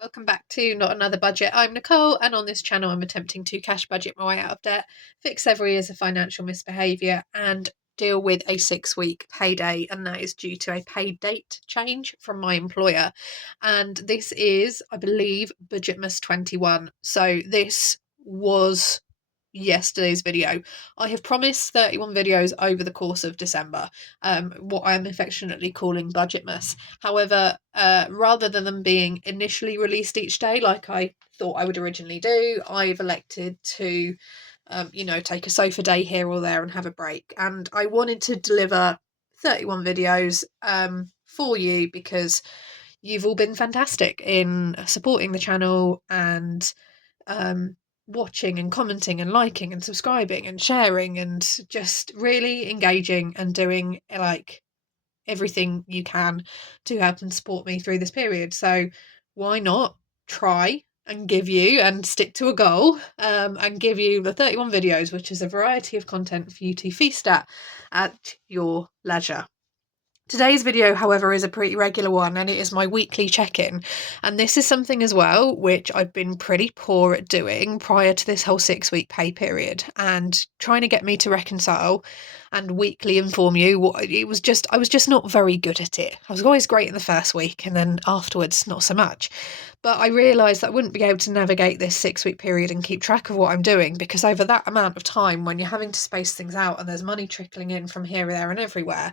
Welcome back to Not Another Budget. I'm Nicole, and on this channel, I'm attempting to cash budget my way out of debt, fix several years of financial misbehaviour, and deal with a 6-week payday. And that is due to a paid date change from my employer. And this is, I believe, Budgetmas 21. So this was yesterday's video. I have promised 31 videos over the course of December, what I am affectionately calling Budgetmas. However, rather than them being initially released each day like I thought I would originally do, I've elected to, take a sofa day here or there and have a break. And I wanted to deliver 31 videos for you because you've all been fantastic in supporting the channel and watching and commenting and liking and subscribing and sharing and just really engaging and doing like everything you can to help and support me through this period. So why not try and give you and stick to a goal and give you the 31 videos, which is a variety of content for you to feast at your leisure. Today's video, however, is a pretty regular one, and it is my weekly check-in. And this is something as well which I've been pretty poor at doing prior to this whole 6-week pay period, and trying to get me to reconcile and weekly inform you. I was just not very good at it. I was always great in the first week, and then afterwards not so much. But I realised that I wouldn't be able to navigate this 6-week period and keep track of what I'm doing, because over that amount of time, when you're having to space things out and there's money trickling in from here, there and everywhere,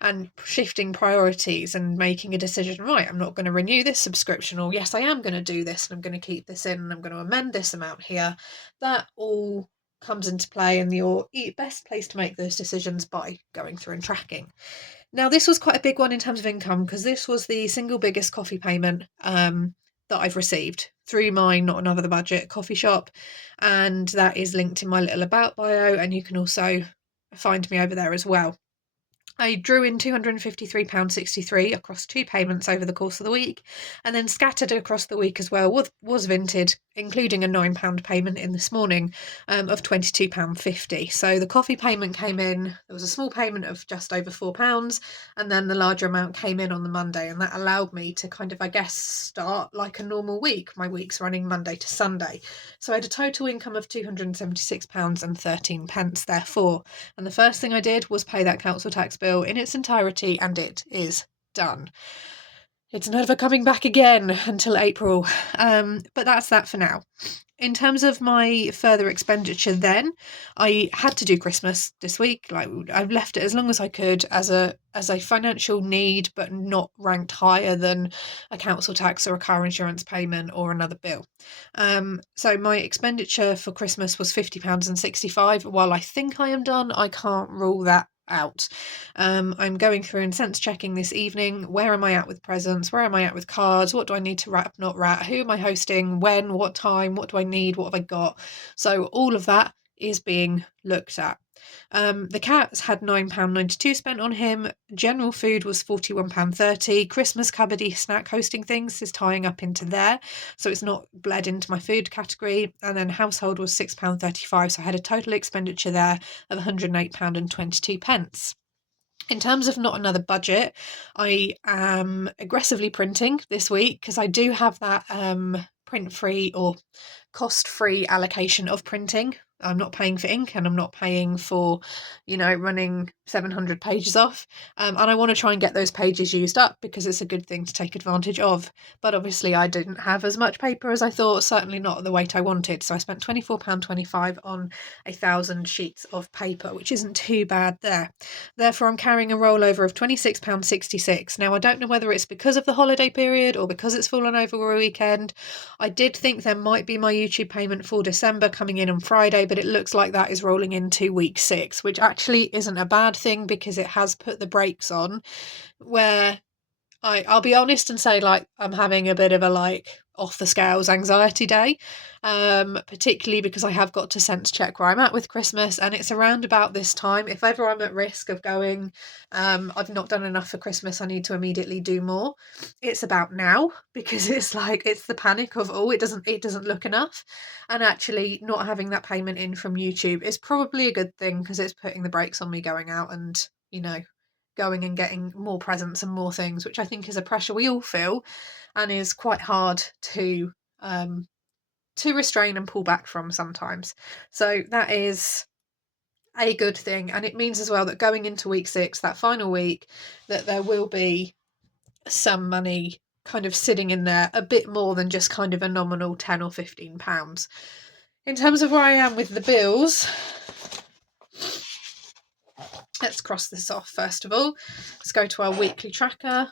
and shifting priorities and making a decision, right, I'm not going to renew this subscription, or yes, I am going to do this and I'm going to keep this in and I'm going to amend this amount here, that all comes into play, and your best place to make those decisions by going through and tracking. Now, this was quite a big one in terms of income, because this was the single biggest coffee payment that I've received through my Not Another Budget coffee shop, and that is linked in my little about bio, and you can also find me over there as well. I drew in £253.63 across 2 payments over the course of the week, and then scattered across the week as well was Vinted, including a £9 payment in this morning of £22.50. So the coffee payment came in, there was a small payment of just over £4, and then the larger amount came in on the Monday, and that allowed me to kind of, I guess, start like a normal week. My week's running Monday to Sunday. So I had a total income of £276.13 therefore. And the first thing I did was pay that council tax bill in its entirety, and it is done. It's never coming back again until April. But that's that for now. In terms of my further expenditure then, I had to do Christmas this week. Like, I've left it as long as I could as a financial need, but not ranked higher than a council tax or a car insurance payment or another bill. So my expenditure for Christmas was £50.65. While I think I am done, I can't rule that out. I'm going through and sense checking this evening. Where am I at with presents? Where am I at with cards? What do I need to wrap, not wrap? Who am I hosting? When? What time? What do I need? What have I got? So all of that is being looked at. The cats had £9.92 spent on him. General food was £41.30. Christmas cupboardy snack hosting things is tying up into there, so it's not bled into my food category. And then household was £6.35, so I had a total expenditure there of £108.22. In terms of Not Another Budget, I am aggressively printing this week, because I do have that print-free or cost-free allocation of printing. I'm not paying for ink, and I'm not paying for, running 700 pages off. And I want to try and get those pages used up, because it's a good thing to take advantage of. But obviously I didn't have as much paper as I thought, certainly not at the weight I wanted. So I spent £24.25 on 1,000 sheets of paper, which isn't too bad there. Therefore, I'm carrying a rollover of £26.66. Now, I don't know whether it's because of the holiday period or because it's fallen over a weekend. I did think there might be my YouTube payment for December coming in on Friday, but it looks like that is rolling into week 6, which actually isn't a bad thing, because it has put the brakes on, where I'll be honest and say, like, I'm having a bit of a off the scales anxiety day, particularly because I have got to sense check where I'm at with Christmas, and it's around about this time. If ever I'm at risk of going, I've not done enough for Christmas, I need to immediately do more, it's about now, because it's the panic of, it doesn't look enough. And actually not having that payment in from YouTube is probably a good thing, because it's putting the brakes on me going out and going and getting more presents and more things, which I think is a pressure we all feel and is quite hard to restrain and pull back from sometimes. So that is a good thing, and it means as well that going into week 6, that final week, that there will be some money kind of sitting in there, a bit more than just kind of a nominal £10 or £15. In terms of where I am with the bills, let's cross this off first of all. Let's go to our weekly tracker.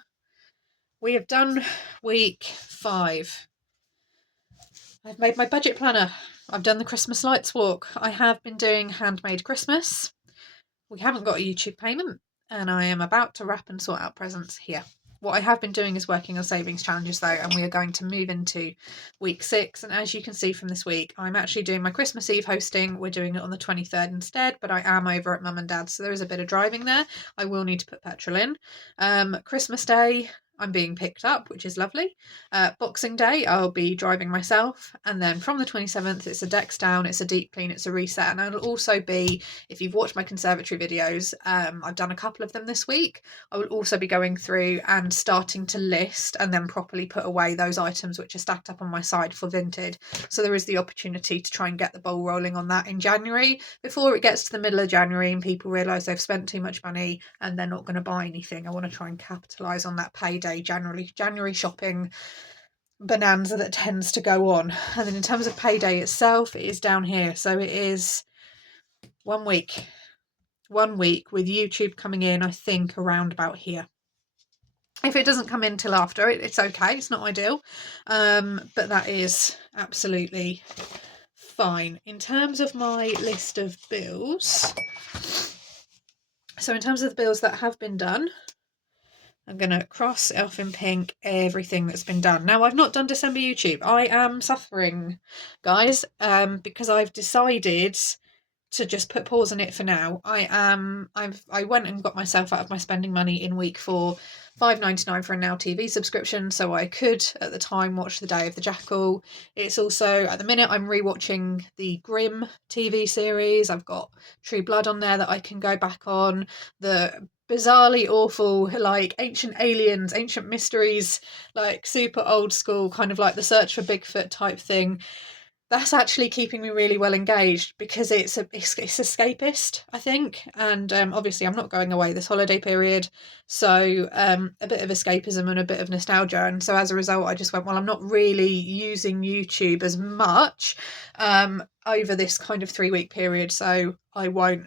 We have done week 5. I've made my budget planner. I've done the Christmas lights walk. I have been doing handmade Christmas. We haven't got a YouTube payment, and I am about to wrap and sort out presents here. What I have been doing is working on savings challenges though, and we are going to move into week 6. And as you can see from this week, I'm actually doing my Christmas Eve hosting. We're doing it on the 23rd instead, but I am over at Mum and Dad's, so there is a bit of driving there. I will need to put petrol in. Christmas Day, I'm being picked up, which is lovely. Boxing Day, I'll be driving myself. And then from the 27th, it's a decks down, it's a deep clean, it's a reset. And it'll also be, if you've watched my conservatory videos, I've done a couple of them this week. I will also be going through and starting to list and then properly put away those items which are stacked up on my side for Vinted. So there is the opportunity to try and get the ball rolling on that in January, before it gets to the middle of January and people realise they've spent too much money and they're not going to buy anything. I want to try and capitalise on that payday January shopping bonanza that tends to go on. And then in terms of payday itself, it is down here. So it is 1 week with YouTube coming in, I think, around about here. If it doesn't come in till after, it's okay, it's not ideal, but that is absolutely fine. In terms of my list of bills, so in terms of the bills that have been done, I'm going to cross off in pink everything that's been done. Now, I've not done December YouTube. I am suffering, guys, because I've decided to just put pause on it for now. I went and got myself out of my spending money in week 4, £5.99 for a Now TV subscription, so I could at the time watch The Day of the Jackal. It's also, at the minute, I'm rewatching the Grimm TV series. I've got True Blood on there that I can go back on. The bizarrely awful, like, Ancient Aliens, Ancient Mysteries, like super old school, kind of like The Search for Bigfoot type thing. That's actually keeping me really well engaged because it's escapist, I think, and obviously I'm not going away this holiday period, so a bit of escapism and a bit of nostalgia. And so as a result, I just went, well, I'm not really using YouTube as much over this kind of 3-week period, so I won't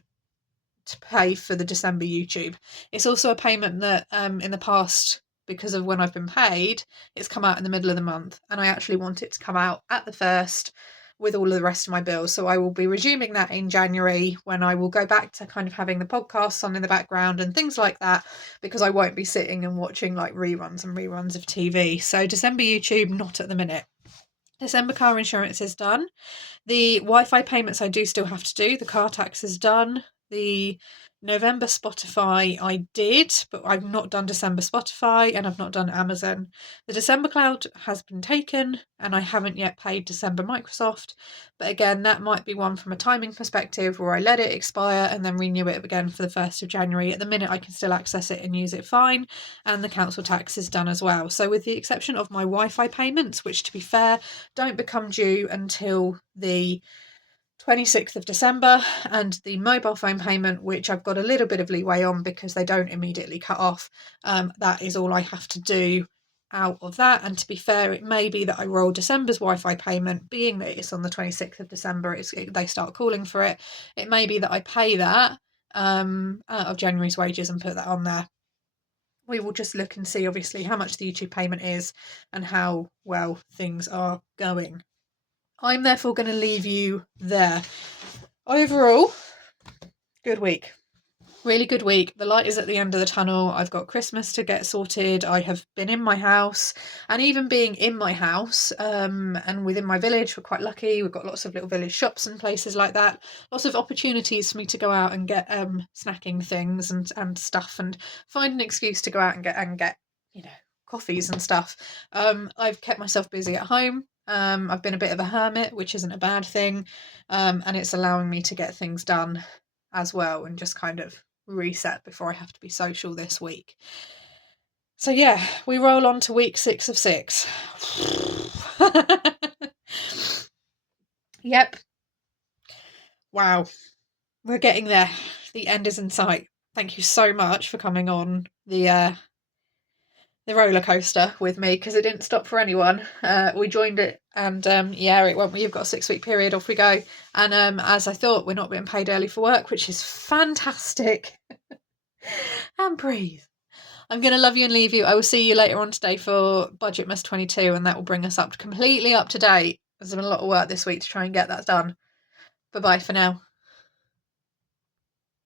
pay for the December YouTube. It's also a payment that in the past, because of when I've been paid, it's come out in the middle of the month, and I actually want it to come out at the 1st with all of the rest of my bills. So I will be resuming that in January, when I will go back to kind of having the podcasts on in the background and things like that, because I won't be sitting and watching like reruns of TV. So December YouTube, not at the minute. December car insurance is done. The Wi-Fi payments I do still have to do. The car tax is done. The November Spotify I did, but I've not done December Spotify, and I've not done Amazon. The December cloud has been taken, and I haven't yet paid December Microsoft. But again, that might be one from a timing perspective where I let it expire and then renew it again for the 1st of January. At the minute, I can still access it and use it fine, and the council tax is done as well. So with the exception of my Wi-Fi payments, which to be fair, don't become due until the 26th of December, and the mobile phone payment, which I've got a little bit of leeway on because they don't immediately cut off, that is all I have to do out of that. And to be fair, it may be that I roll December's Wi-Fi payment, being that it's on the 26th of December, they start calling for it. It may be that I pay that out of January's wages and put that on there. We will just look and see, obviously, how much the YouTube payment is and how well things are going. I'm therefore going to leave you there. Overall, good week. Really good week. The light is at the end of the tunnel. I've got Christmas to get sorted. I have been in my house, and even being in my house and within my village, we're quite lucky. We've got lots of little village shops and places like that. Lots of opportunities for me to go out and get snacking things and stuff, and find an excuse to go out and get coffees and stuff. I've kept myself busy at home. I've been a bit of a hermit, which isn't a bad thing, and it's allowing me to get things done as well and just kind of reset before I have to be social this week. So yeah, we roll on to week 6 of 6. Yep. Wow. We're getting there. The end is in sight. Thank you so much for coming on the roller coaster with me, because it didn't stop for anyone. We joined it, and yeah, it went. You've got a 6-week period. Off we go. And as I thought, we're not being paid early for work, which is fantastic. And breathe. I'm going to love you and leave you. I will see you later on today for Budgetmas 22, and that will bring us completely up to date. There's been a lot of work this week to try and get that done. Bye-bye for now.